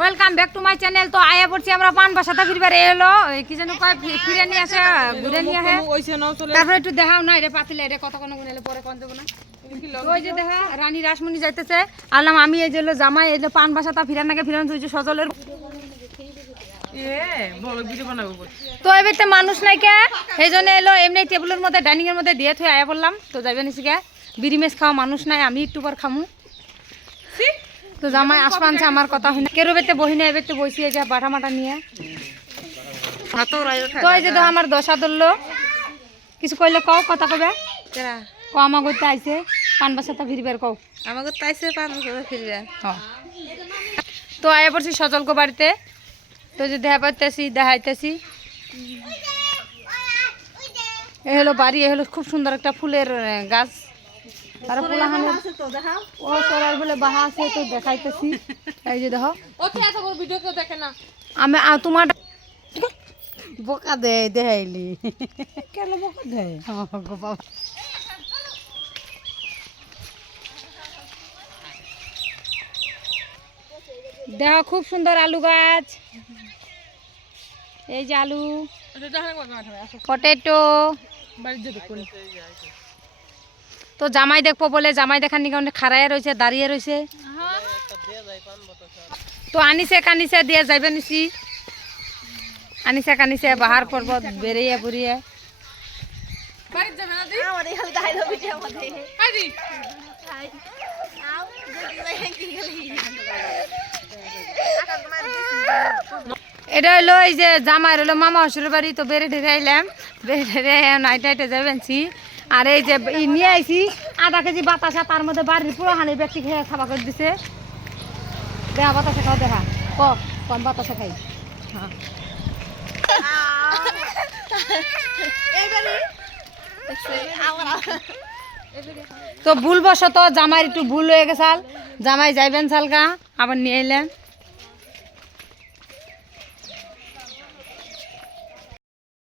Welcome back to my channel তো আয়া পড়ছি আমরা পান বাসাটা ফিরবার। এলো কি যেন কয় ফিরে নিয়ে আসে ঘুরে নিয়ে আসে। তারপরে একটু দেখাও না এটা পাতিলে এটা কত কোনো গুণালে পরে কোন দেবো না। ওই যে দেখা রানী রাসমণি যাইতেছে। আলাম আমি এই যে জামাই এই যে পান বাসাটা ফিরার নাকি ফিরান যে সজলের। তো এবার তো মানুষ নাই কে? সেই জন্য এলো এমনি টেবিলের মধ্যে ডাইনিং এর মধ্যে দিয়ে থুই আয়া বললাম তো যাইবে নিছি কে? বিড়ি মেস খাওয়া মানুষ নাই আমি একটু পর খামু। তো জামাই আসবানছে আমার কথা হয় না কেরো বেতে বহি না এবার তো বসি এই যে বাটা মাটা নিয়ে তো এই যে দেখো আমার দশা ধরলো। কিছু কইলে কও কথা কবে ক আমার করতে আইসে পান বাসাটা ফিরবার কও। আমার আমাকে আইসে পান ফিরবে। হ্যাঁ। তো আয়া পড়ছি সজলকো বাড়িতে। তো যে দেখা পাইতেছি দেখাইতেছি এ হলো বাড়ি এ হলো খুব সুন্দর একটা ফুলের গাছ। ফুলাহানে ও বলে বাহা আছে তো দেখাইতেছি। এই যে দেখো আমি আ, তোমার বোকা দে দেখাইলি। কেন বোকা দে? দেখো খুব সুন্দর আলু গাছ। এই যে আলু। পটেটো। তো জামাই দেখব বলে, জামাই দেখার নিকে অনেক খাড়াইয়া রয়েছে দাঁড়িয়ে রয়েছে তো আনিছে কানিছে দিয়ে যাইবে নিছি। আনিছে কানিছে, বাহার পর্বত বেরিয়ে বুড়িয়ে। এটা হলো এই যে জামাই হলো মামা হসুরের বাড়ি তো বেড়ে ঢেরে আইলাম। বেড়ে ঢেরে নাইটে যাবেনছি আর এই যে নিয়ে আইছি, আধা কেজি বাতাসা, তার মধ্যে বাড়ির পুরো হানি ব্যক্তি খেয়ে খাওয়া করে দিছে। দেখা বাতাসা খাও দেখা ক কম বাতাসা খাই। হ্যাঁ। তো ভুল বশত জামাই একটু ভুল হয়ে গেছাল জামাই যাইবেন সালগা আবার নিয়ে এলেন